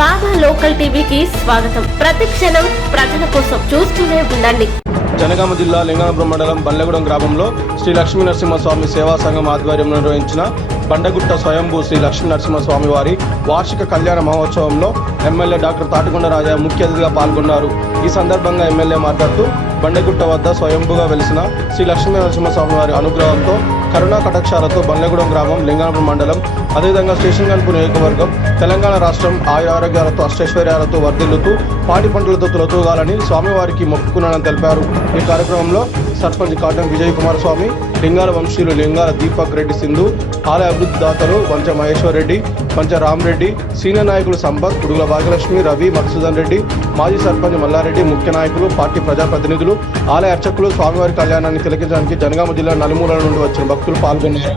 బాబా local టీవీకి స్వాగతం. ప్రతి క్షణం ప్రజల కోసం చూస్తూనే ఉండండి. జనగామ జిల్లా లింగాపురం మండలం బల్లెగూడెం గ్రామంలో శ్రీ లక్ష్మీ నరసింహస్వామి సేవా సంఘం ఆధ్వర్యంలో నిర్వహించిన బండగుట్ట స్వయంభూ శ్రీ లక్ష్మీ నరసింహస్వామి వారి వార్షిక కళ్యాణ మహోత్సవంలో ఎమ్మెల్యే డాక్టర్ తాటికొండ రాజా ముఖ్య అతిథిగా పాల్గొన్నారు. ఈ సందర్భంగా ఎమ్మెల్యే మాట్లాడుతూ బండగుట్ట వద్ద స్వయంభుగా వెలిసిన శ్రీ లక్ష్మీ నరసింహస్వామి వారి అనుగ్రహంతో కరుణా కటాక్షాలతో బండ్లగూడెం గ్రామం లింగాపురం మండలం అదేవిధంగా స్టేషన్ నియోజకవర్గం తెలంగాణ రాష్ట్రం ఆయు ఆరోగ్యాలతో అష్టైశ్వర్యాలతో వర్ధిల్లుతూ పాటి పంటలతో తులతూగాలని స్వామివారికి మొక్కుకున్నానని తెలిపారు. ఈ కార్యక్రమంలో సర్పంచ్ కాటం విజయ్ కుమార్ స్వామి లింగాల వంశీయులు లింగాల దీపక్ రెడ్డి సింధు ఆలయ అభివృద్ధి దాతలు పంచ మహేశ్వర్ రెడ్డి పంచ రామరెడ్డి సీనియర్ నాయకులు సంపత్ కుడుగుల భాగ్యలక్ష్మి రవి మధుసూదన్ రెడ్డి మాజీ సర్పంచ్ మల్లారెడ్డి ముఖ్య నాయకులు పార్టీ ప్రజాప్రతినిధులు ఆలయ అర్చకులు స్వామివారి కళ్యాణాన్ని తిలకించడానికి జనగామ జిల్లా నలుమూలల నుండి వచ్చిన భక్తులు పాల్గొన్నారు.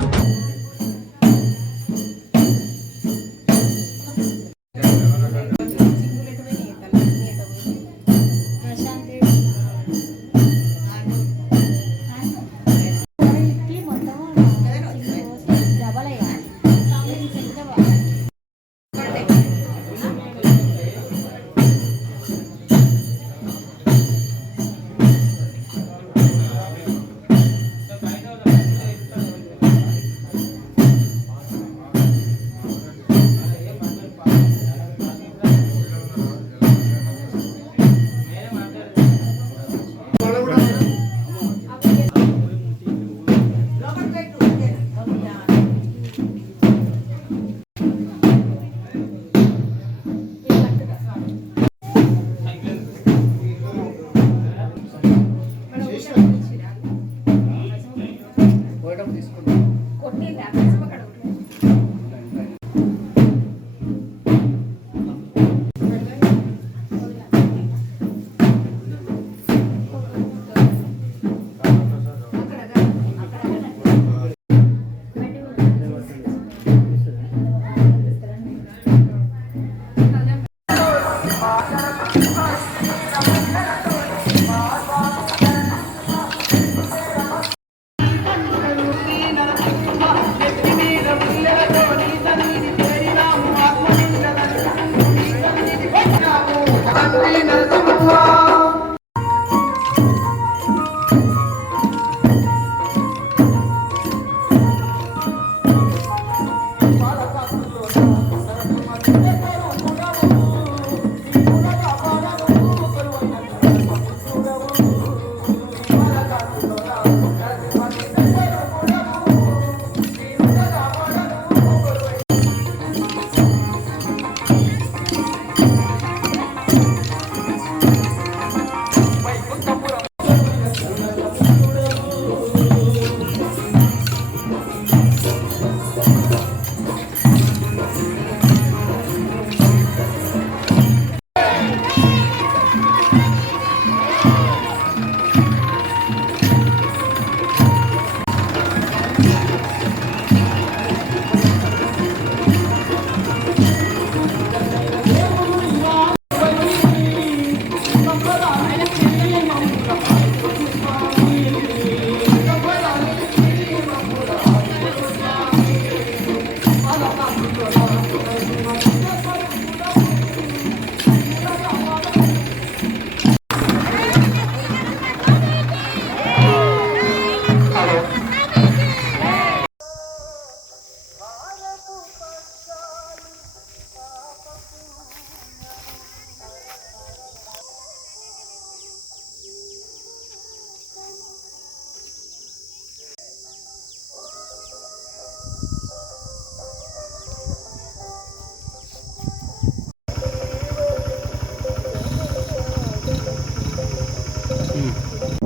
嗯。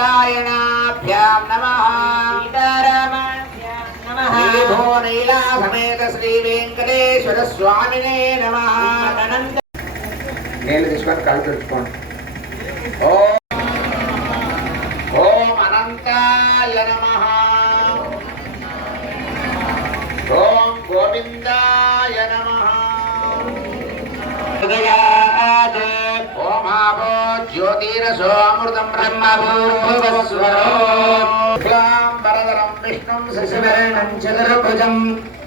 श्रीलक्ष्मीनारायणाभ्यां नमः सीतारामाभ्यां नमः श्रीभुवनैला समेत श्रीवेङ्कटेश्वर स्वामिने नमः अनन्त నీళ్ళు తీసుకొని కళ్ళు తుడుచుకోండి ఓం ఓం అనంతాయ నమః ఓం గోవిందాయ నమః హృదయాద్ ఓం ఆపో జ్యోతిరసోమృతం బ్రహ్మ విష్ణుం శశివర్ణం చతుర్భుజం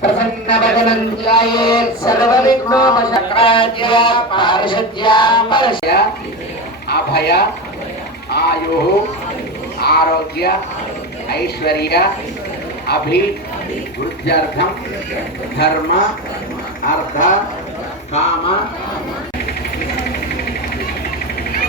ప్రసన్నవదనం ధ్యాయేత్ సర్వవిఘ్నోపశక్రాజ్య పారిషద్య అభయ ఆయు ఆరోగ్య ఐశ్వర్య అభి వృద్ధ్యర్థం ధర్మ అర్థ కామ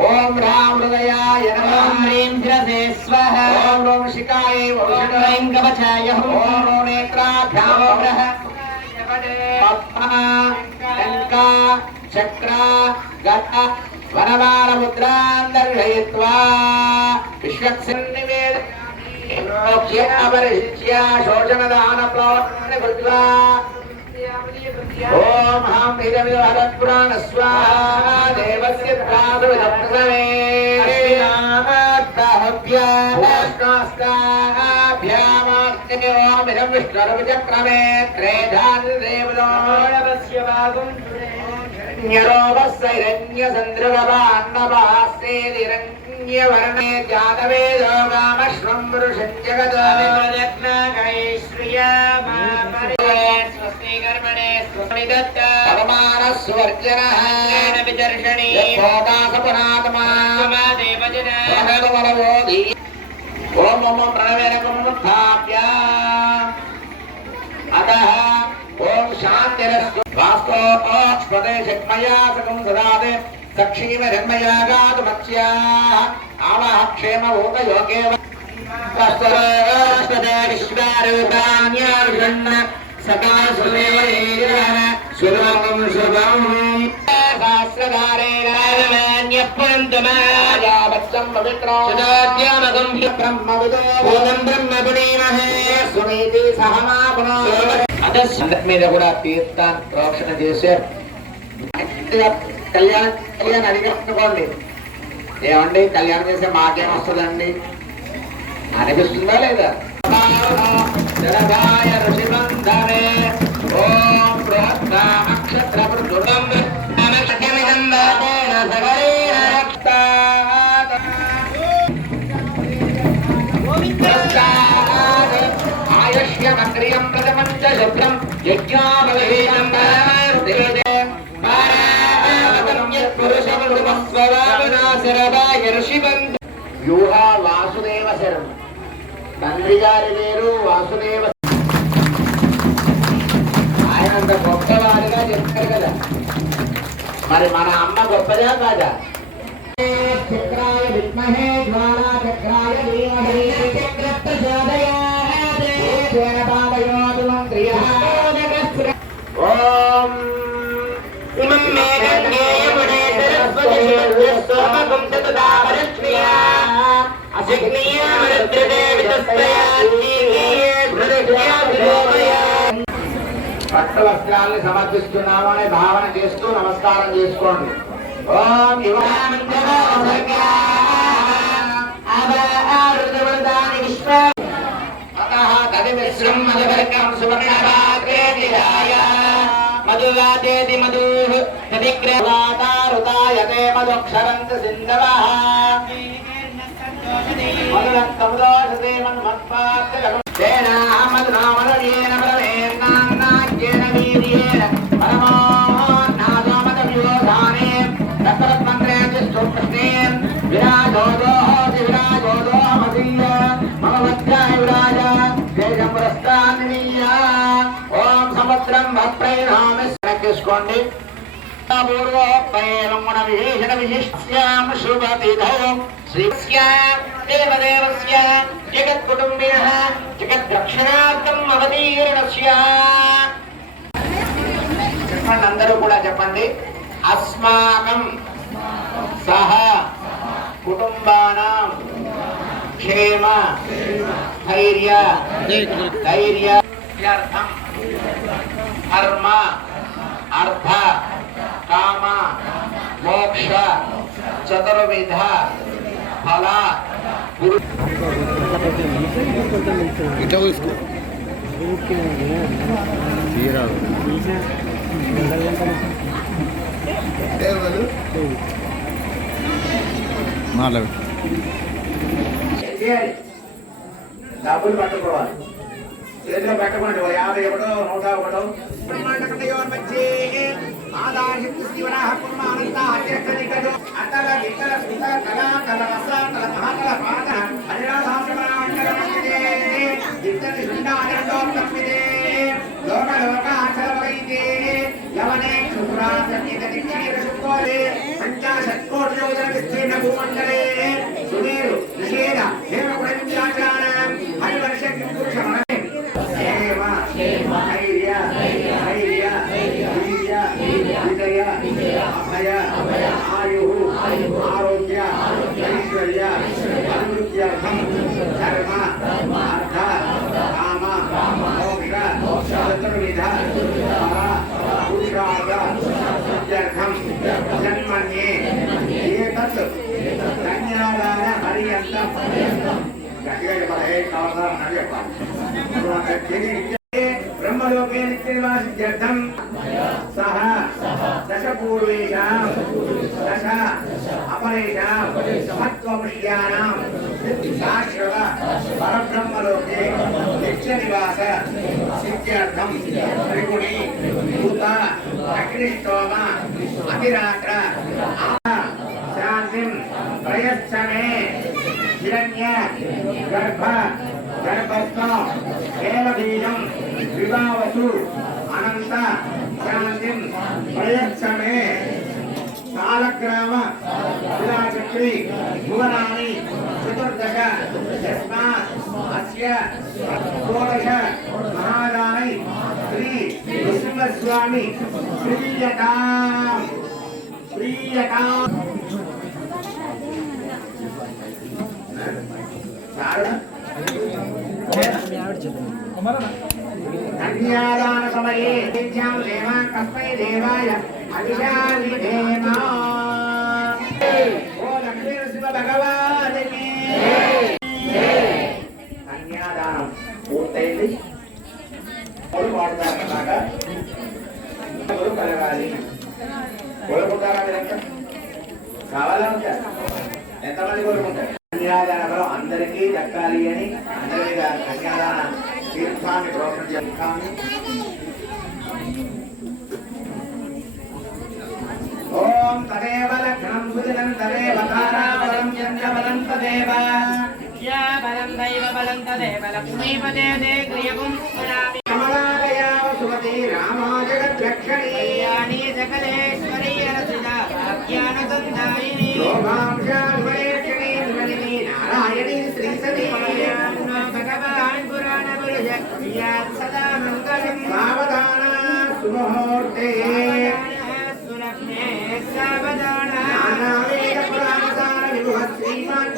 ఓం రామ్ హృదయాయ నమః. హ్రీం ధ్రసే స్వః. ఓం రోం శికాయ ఓం ఐం కవచాయ ఓం రో నేత్రాభ్యాం గ్రహ పద్మ లంకా చక్ర గత వనమాల ముద్రాన్ దర్శయిత్వా విశ్వక్సన్నివేద అపరిశిష్య శోషణదాన ప్లవన కృత్వా ఓం హాం ఇదమిదఃపురాణ స్వాహా దేవస్య ప్రాదుర్జప్రసమే భ్యామాస్యోమిదం విష్ణుర్విచక్రమే. త్రేధాదేవస్య భాగం ధన్యవర్ణే జాతవేదో కామశ్వం పురుషం జగదోశ్రియమాపరికర్మణే స్వమిదత్త అవమానస్వర్జన విదర్శణీ భోగాసపునాతమా దేవజనోధి ఓం మమ ప్రణవేనకముత్థాప్య అత ఓం శాంతిరస్తు వాస్తోపదే శక్మయా సకం సదాదే సక్షీమ బ్రహ్మయాగాదుమక్ష్యాః ఆవహ క్షేమ ఊత యోగేవ స్వరాష్ట్రదే విశ్వారూపాణ్యార్జన్న సకాసువేవైరహ సురామం సుభం మీద కూడా తీర్థాన్ని ప్రోక్షణ చేశారు. కళ్యాణం కళ్యాణం అడిగనుకోండి ఏమండి కళ్యాణం చేస్తే మాకేం వస్తుందండి? అనిపిస్తుందా లేదా? జలధాయ ఋషిబంధనే ఓం బృహత్తామక్షత్ర మృదురం శుభ్రం. ఋషిబంధ వ్యూహ వాసుదేవ శర్మ తండ్రి గారి పేరు వాసుదేవ. ఆయన అంత గొప్పవాడిగా చెప్తారు కదా. మరి మన అమ్మ గొప్పదా కాదా? చక్రాయ విద్మహే జ్వాలా చక్రాయ ధీమహి మంత్రియః ఓం. ఇమం పట్టు వస్త్రాలను సమర్పిస్తున్నాము అనే భావన చేస్తూ నమస్కారం చేసుకోండి. ఓం మధువాదేది మధుః తదిగ్రహాతారుతాయతే మధుక్షరంత సింధవః. మధురక్తముదోషతే మన్మత్పాత్రగం తేన మధునామరయేన పరమేన్నాన్నాజ్యేన వీర్యేన విరాజోదోహోతి విరాజోదోహమసీయ మమ మధ్యాయ విరాజ తేజం పురస్తాన్వీయ ఓం సముద్రం చేసుకోండి పూర్వోపేరమణ విశేషణ విశిష్ట్యాం శుభతిథౌ శ్రీస్య దేవదేవస్య జగత్కుటుంబినః జగద్రక్షణార్థం అవతీర్ణస్య చెప్పండి అందరూ కూడా చెప్పండి. అస్మాకం సహ కుటుంబానాం క్షేమ ధైర్య ధైర్య అర్థం ధర్మ అర్థ కామ మోక్ష చతుర్విధ ఫల గురు. డబ్బులు పట్టుకోవాలి చేతిలో పెట్టకండి యాభై ఒకటో నూట ఒకటో అటల ఇతర ఇతర కళా రస పాట లోక లోకాచలమైతే యవనే సంగీత నిక్షీర పంచాశత్కోటి యోజన విస్తీర్ణ భూమండలే సుమేరు నిషేధ హేమ ప్రత్యాచారం హరివర్ష పురుషమణ క్షేమ ధైర్య ధైర్య వీర్య విజయ అభయ ఆయు ఆరోగ్య ఐశ్వర్య అభివృద్ధ్యర్థం ధర్మ అర్థ కామ మోక్ష చతుర్విధ ఫల పురుషార్థ సిద్ధ్యర్థం జన్మన్యే ఏతత్ కన్యాదాన పర్యంతం గట్టిగా చెప్పాలి ఏ కావాలా అని చెప్పాలి బ్రహ్మలోకే నిత్యనివాసిత్యర్థం సహ దశ పూర్వేషాం దశ అపరేషాం మహత్వపుష్యానాం శాశ్వత పరబ్రహ్మలోకే నిత్యనివాస సిద్ధ్యర్థం త్రిగుణి భూత అగ్నిష్టోమ అతిరాత్ర శాంతిం ప్రయచ్చమే हिरण्य गर्भ गर्भस्थ देवबीजम विभावसु अनंत शांतिम प्रयक्षमे कालग्राम विराजत्री भुवनानि चतुर्दश यस्मा अस्य षोडश महादानै श्री नृसिंहस्वामी श्रीयताम् श्रीयताम् కన్యాదాన సమయే విద్యాం దేవా కస్మై దేవాయ ఓ లక్ష్మీ నరసింహ భగవానికి కన్యాదానం పూర్తయింది అలాగా కలగాలి కోరుకుంటారా మీరంతా కావాలా ఉంటారు ఎంతమంది కోరుకుంటారు కన్యాదాన బలం అందరికీ దక్కాలి అని అందరి మీద కన్యాదాన తీర్థాన్ని ప్రోత్సహం చేస్తాము ఓం తదేవ లక్షణం సుదినం తదేవ తారాబలం చంద్రబలం తదేవ విద్యాబలం దైవ బలం తదేవ లక్ష్మీపదే దే క్రియగుం స్మరామి కమలాలయావ సుమతి రామో జగద్రక్షణీ కళ్యాణి సకలేశ్వరీ రసిదా భాగ్యాన సంధాయిని లోకాంశాల ముహూర్తే శ్రీమాన్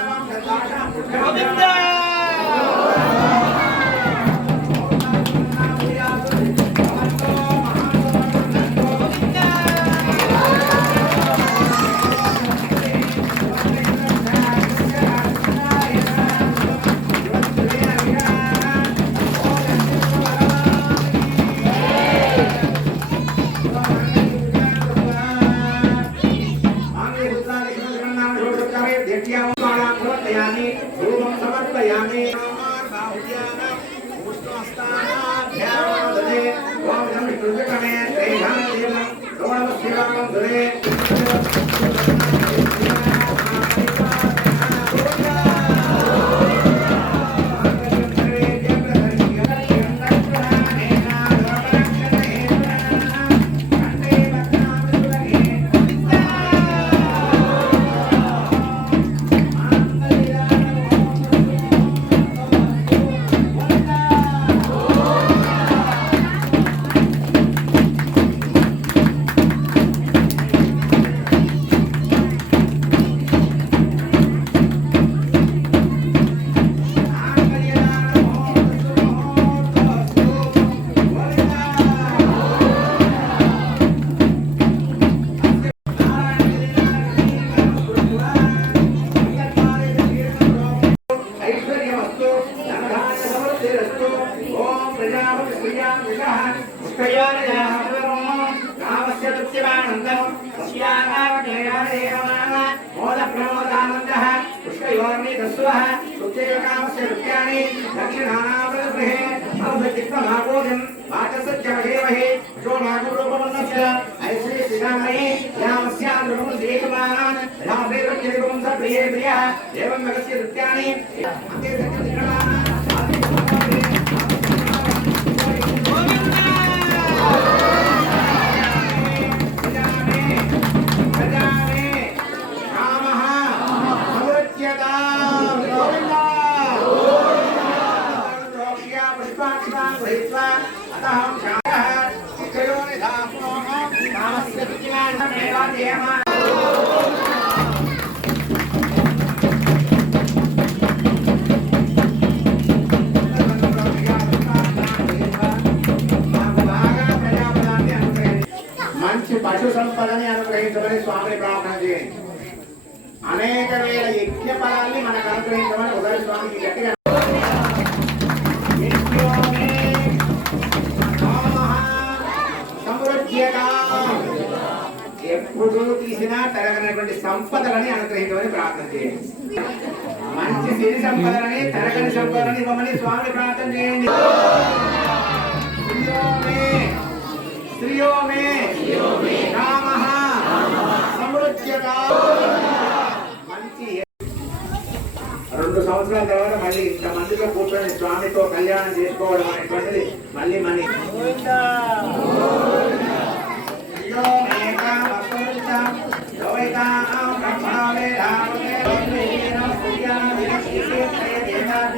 స్వామిని రెండు సంవత్సరాల తర్వాత మళ్ళీ ఇంతమందిలో కూర్చొని స్వామితో కళ్యాణం చేసుకోవడం అనేటువంటిది మళ్ళీ మనీ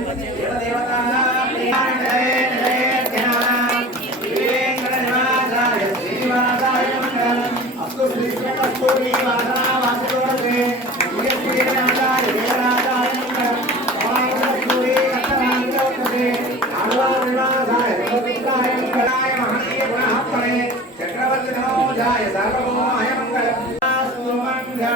Thank you.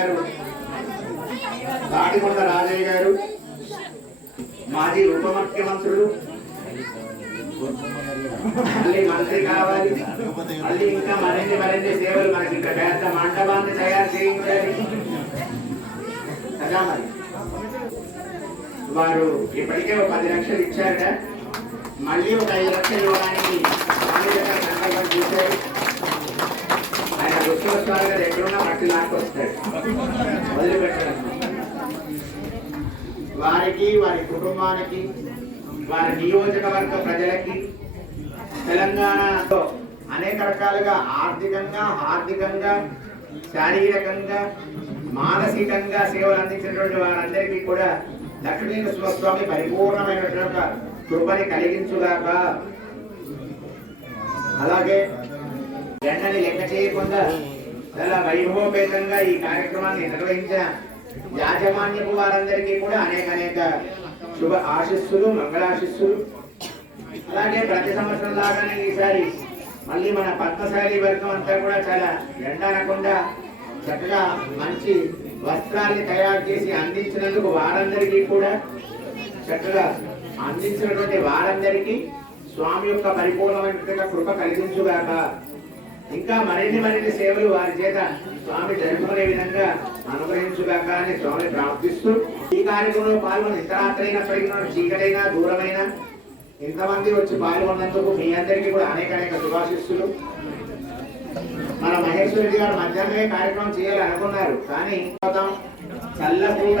గారు తాడికొండ రాజయ్య గారు మాజీ ఉప ముఖ్యమంత్రులు మళ్ళీ మంత్రి కావాలి. మళ్ళీ ఇంకా మరిన్ని మరిన్ని సేవలు మనకి ఇంకా పెద్ద మండపాన్ని తయారు చేయించాలి. కదా మరి? వారు ఇప్పటికే ఒక పది లక్షలు ఇచ్చారట మళ్ళీ ఒక ఐదు లక్షలు ఇవ్వడానికి చేశారు దగ్గర సంకల్పం ఎక్కడున్నా మట్టి లాక్కి వస్తాడు వదిలిపెట్టడం వారికి వారి కుటుంబానికి వారి నియోజకవర్గ ప్రజలకి తెలంగాణలో అనేక రకాలుగా ఆర్థికంగా ఆర్థికంగా శారీరకంగా మానసికంగా సేవలు అందించినటువంటి వారందరికీ కూడా లక్ష్మీనరసింహ స్వస్వామి పరిపూర్ణమైనటువంటి కృపని కలిగించుగాక. అలాగే ఎండని లెక్క చేయకుండా చాలా వైభవపేతంగా ఈ కార్యక్రమాన్ని నిర్వహించిన యాజమాన్యపు వారందరికీ కూడా అనేక అనేక శుభ ఆశిస్సులు మంగళాశిస్సులు. అలాగే ప్రతి సంవత్సరం లాగానే ఈసారి మళ్ళీ మన పద్మశాలి వర్గం అంతా కూడా చాలా ఎండ అనకుండా చక్కగా మంచి వస్త్రాల్ని తయారు చేసి అందించినందుకు వారందరికీ కూడా చక్కగా అందించినటువంటి వారందరికీ స్వామి యొక్క పరిపూర్ణమైన కృప కలిగించుగాక. ఇంకా మరిన్ని మరిన్ని సేవలు వారి చేత స్వామి జరుపుకునే విధంగా అనుగ్రహించుగాక అని స్వామి ప్రార్థిస్తూ ఈ కార్యక్రమంలో పాల్గొని ఇంతరాత్రైనప్పటికీ నాకు చీకటైనా దూరమైన ఇంతమంది వచ్చి పాల్గొన్నందుకు మీ అందరికీ కూడా అనేక అనేక శుభాశిస్సులు. మన మహేశ్వరి రెడ్డి గారు మధ్యాహ్నమే కార్యక్రమం చేయాలి అనుకున్నారు కానీ చల్లకూడ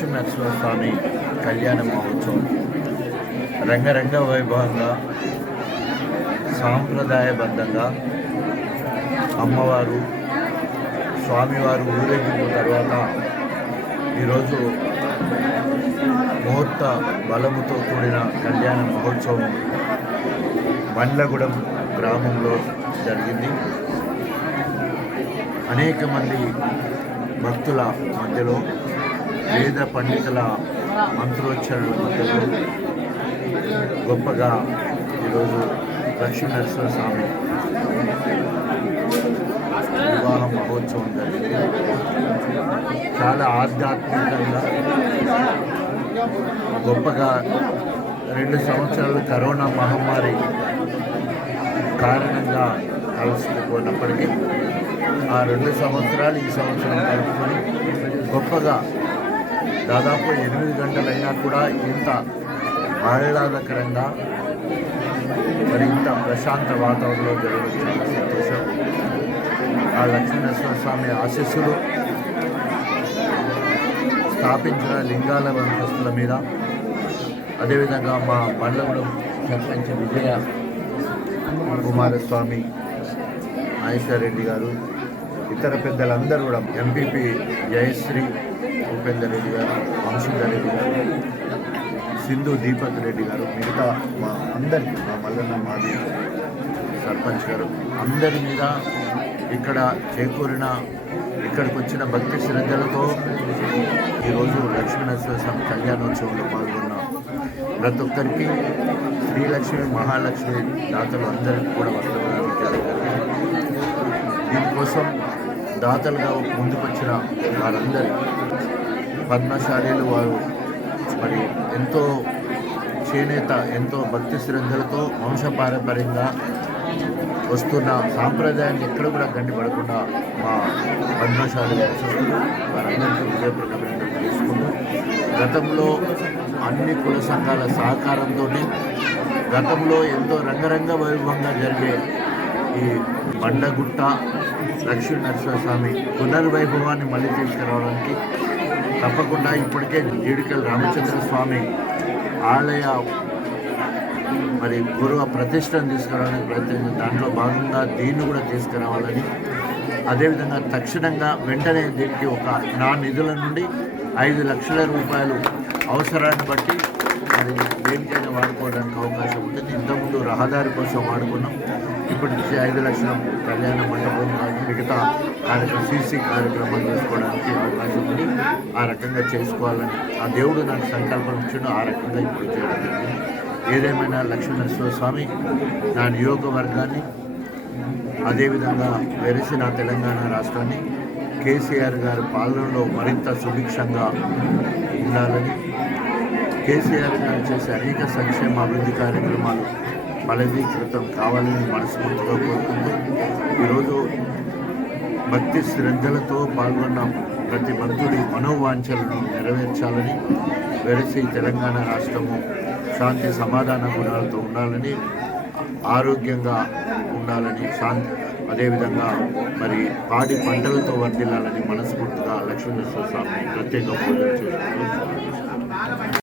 లక్ష్మీ స్వామి కళ్యాణ మహోత్సవం. రంగరంగ వైభవంగా సాంప్రదాయబద్ధంగా అమ్మవారు స్వామివారు ఊరేగింపు తర్వాత ఈరోజు ముహూర్త బలముతో కూడిన కళ్యాణ మహోత్సవం బండ్లగూడెం గ్రామంలో జరిగింది. అనేక మంది భక్తుల మధ్యలో వేద పండితుల మంత్రోచ్చరణల మధ్యలో గొప్పగా ఈరోజు లక్ష్మీ నరసింహస్వామి వివాహ మహోత్సవం జరిగింది. చాలా ఆధ్యాత్మికంగా గొప్పగా రెండు సంవత్సరాలు కరోనా మహమ్మారి కారణంగా కలిసిపోయినప్పటికీ ఆ రెండు సంవత్సరాలు ఈ సంవత్సరం కలుపుకొని గొప్పగా దాదాపు ఎనిమిది గంటలైనా కూడా ఇంత ఆహ్లాదకరంగా మరి ఇంత ప్రశాంత వాతావరణంలో జరగడం సంతోషం. ఆ లక్ష్మీనరసింహ స్వామి ఆశీస్సులు స్థాపించిన లింగాల వంశస్థుల మీద. అదేవిధంగా మా పండ్లగూడెం సర్పంచ్ విజయ కుమారస్వామి నాగేశ్వరరెడ్డి గారు ఇతర పెద్దలందరూ కూడా ఎంపీపీ జయశ్రీ ఉపేందర్ రెడ్డి గారు వంశీధర్ రెడ్డి గారు సింధు దీపక్ రెడ్డి గారు మిగతా మా అందరి మా మల్లన్న మాది సర్పంచ్ గారు అందరి మీద ఇక్కడ చేకూరిన ఇక్కడికి వచ్చిన భక్తి శ్రద్ధలతో ఈరోజు లక్ష్మీనరసింహ స్వామి కళ్యాణోత్సవంలో పాల్గొన్న ప్రతి ఒక్కరికి శ్రీలక్ష్మి మహాలక్ష్మి దాతలు అందరికీ కూడా వర్తమానాలు దీనికోసం దాతలుగా ముందుకొచ్చిన వారందరి పద్మశాలీలు వారు. మరి ఎంతో చేనేత ఎంతో భక్తి శ్రద్ధలతో వంశపారంపర్యంగా వస్తున్న సాంప్రదాయాన్ని ఎక్కడ కూడా గండిపడకుండా మా పద్మశాలి వారందరికీ హృదయపూర్వక గతంలో అన్ని కుల సంఘాల సహకారంతో గతంలో ఎంతో రంగరంగ వైభవంగా జరిగే ఈ బండగుట్ట లక్ష్మీ నరసింహస్వామి పునర్వైభవాన్ని మళ్ళీ తీసుకురావడానికి తప్పకుండా ఇప్పటికే జీడికల్ రామచంద్ర స్వామి ఆలయ మరి పూర్వ ప్రతిష్టను తీసుకురావడానికి ప్రయత్నించింది దాంట్లో భాగంగా దీన్ని కూడా తీసుకురావాలని. అదేవిధంగా తక్షణంగా వెంటనే దీనికి ఒక నా నిధుల నుండి ఐదు లక్షల రూపాయలు అవసరాన్ని బట్టి మరి దేనికైనా వాడుకోవడానికి అవకాశం ఉంటుంది. ఇంతకుముందు రహదారి కోసం వాడుకున్నాం. ఇప్పుడు నుంచి ఐదు లక్షల కళ్యాణ మండపం మిగతా కార్యక్రమం సీసీ కార్యక్రమాలు చేసుకోవడానికి అవకాశం ఉంది. ఆ రకంగా చేసుకోవాలని ఆ దేవుడు నాకు సంకల్పం ఇచ్చిండు ఆ రకంగా ఇప్పుడు చేయడం ఏదేమైనా లక్ష్మీనరసింహ స్వామి నా నియోగవర్గాన్ని అదేవిధంగా వెరసిన తెలంగాణ రాష్ట్రాన్ని కేసీఆర్ గారి పాలనలో మరింత సుభిక్షంగా ఉండాలని కేసీఆర్ గారు చేసే అనేక సంక్షేమ అభివృద్ధి కార్యక్రమాలు ఫలదీకృతం కావాలని మనస్ఫూర్తిగా కోరుకుంటూ ఈరోజు భక్తి శ్రద్ధలతో పాల్గొన్న ప్రతి భక్తుడి మనోవాంఛలను నెరవేర్చాలని వెరసి తెలంగాణ రాష్ట్రము శాంతి సమాధాన గుణాలతో ఉండాలని ఆరోగ్యంగా ఉండాలని శాంతి అదేవిధంగా మరి పాడి పంటలతో వర్దిల్లాలని మనస్ఫూర్తిగా లక్ష్మీనరసింహ స్వామిని ప్రత్యేక పూజలు చేసుకుంటూ